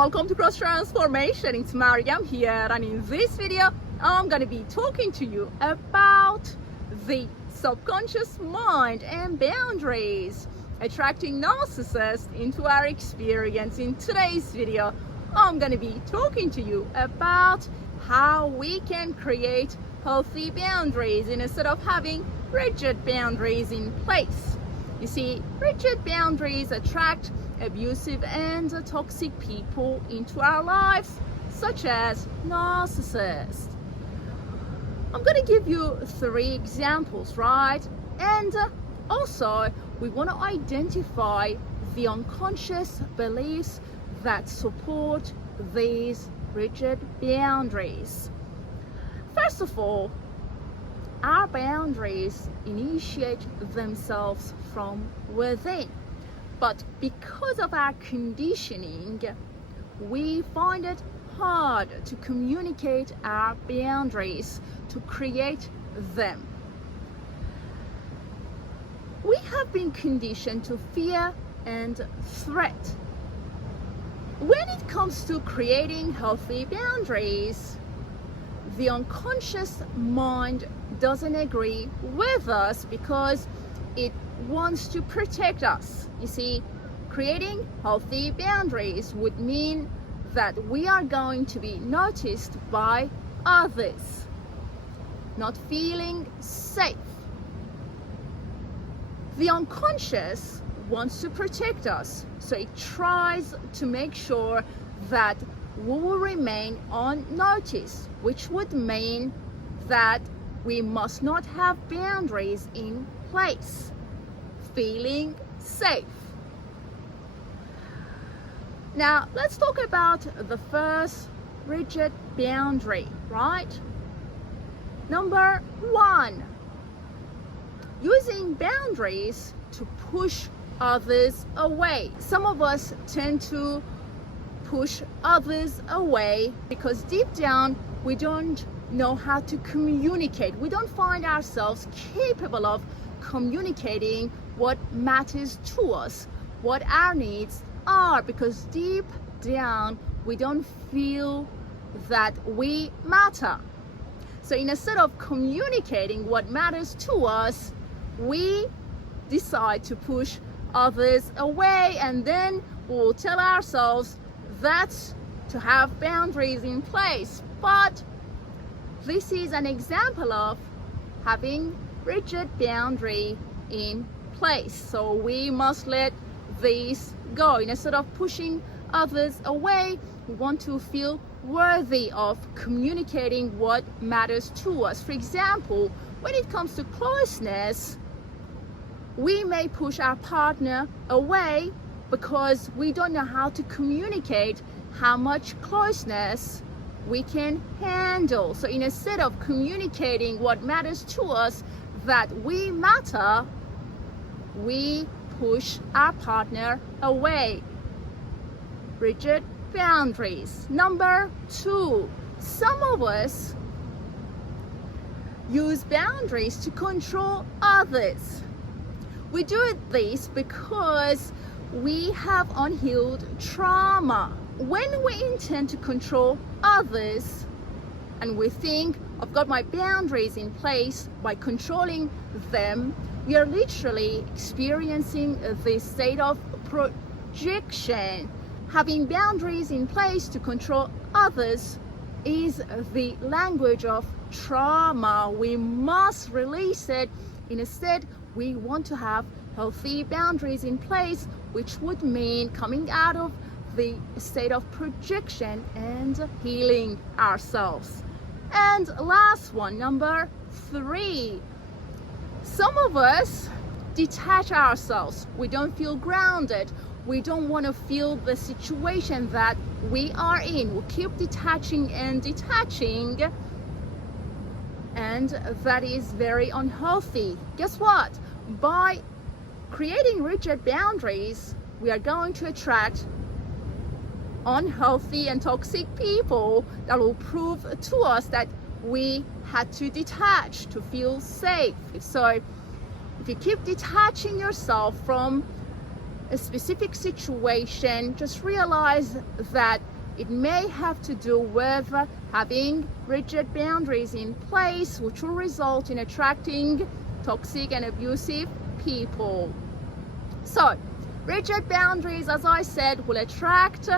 Welcome to Cross Transformation. It's Mariam here, and in this video I'm going to be talking to you about the subconscious mind and boundaries attracting narcissists into our experience. In today's video I'm going to be talking to you about how we can create healthy boundaries instead of having rigid boundaries in place. You see, rigid boundaries attract abusive and toxic people into our lives, such as narcissists. I'm going to give you 3 examples, right? And also, we want to identify the unconscious beliefs that support these rigid boundaries. First of all, our boundaries initiate themselves from within. But because of our conditioning, we find it hard to communicate our boundaries, to create them. We have been conditioned to fear and threat. When it comes to creating healthy boundaries, the unconscious mind doesn't agree with us because it wants to protect us. You see, creating healthy boundaries would mean that we are going to be noticed by others, not feeling safe. The unconscious wants to protect us, so it tries to make sure that we will remain unnoticed, which would mean that we must not have boundaries in place, feeling safe. Now, let's talk about the first rigid boundary, right? Number 1, using boundaries to push others away. Some of us tend to push others away because deep down we don't know how to communicate. We don't find ourselves capable of communicating what matters to us, what our needs are, because deep down we don't feel that we matter. So instead of communicating what matters to us, we decide to push others away, and then we'll tell ourselves that's to have boundaries in place. But this is an example of having rigid boundary in place. So we must let these go. Instead of pushing others away, we want to feel worthy of communicating what matters to us. For example, when it comes to closeness, we may push our partner away because we don't know how to communicate how much closeness we can handle. So instead of communicating what matters to us, that we matter, we push our partner away. Rigid boundaries. Number 2, some of us use boundaries to control others. We do this because we have unhealed trauma. When we intend to control others and we think, I've got my boundaries in place by controlling them, we are literally experiencing this state of projection. Having boundaries in place to control others is the language of trauma. We must release it. Instead, we want to have healthy boundaries in place, which would mean coming out of the state of projection and healing ourselves. And last one, number 3. Some of us detach ourselves. We don't feel grounded. We don't want to feel the situation that we are in. We keep detaching and detaching, and that is very unhealthy. Guess what? By creating rigid boundaries, we are going to attract unhealthy and toxic people that will prove to us that we had to detach to feel safe. So if you keep detaching yourself from a specific situation, just realize that It may have to do with having rigid boundaries in place, which will result in attracting toxic and abusive people. So, rigid boundaries, as I said, will attract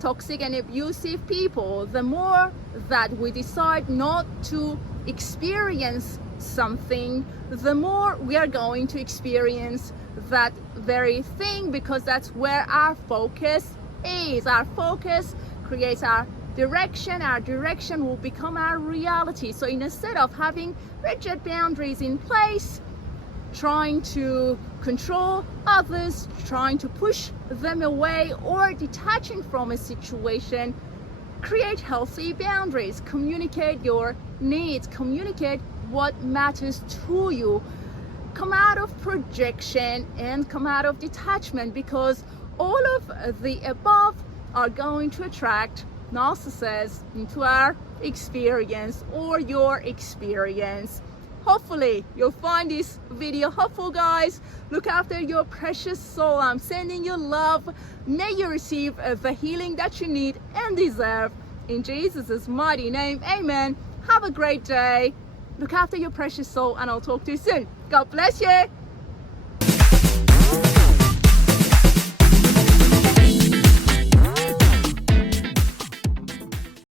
toxic and abusive people. The more that we decide not to experience something, the more we are going to experience that very thing, because that's where our focus is. Our focus creates our direction will become our reality. So instead of having rigid boundaries in place, trying to control others, trying to push them away, or detaching from a situation, create healthy boundaries. Communicate your needs, communicate what matters to you. Come out of projection and come out of detachment, because all of the above are going to attract narcissists into our experience or your experience. Hopefully you'll find this video helpful, guys. Look after your precious soul. I'm sending you love. May you receive the healing that you need and deserve. In Jesus' mighty name, amen. Have a great day. Look after your precious soul, and I'll talk to you soon. God bless you.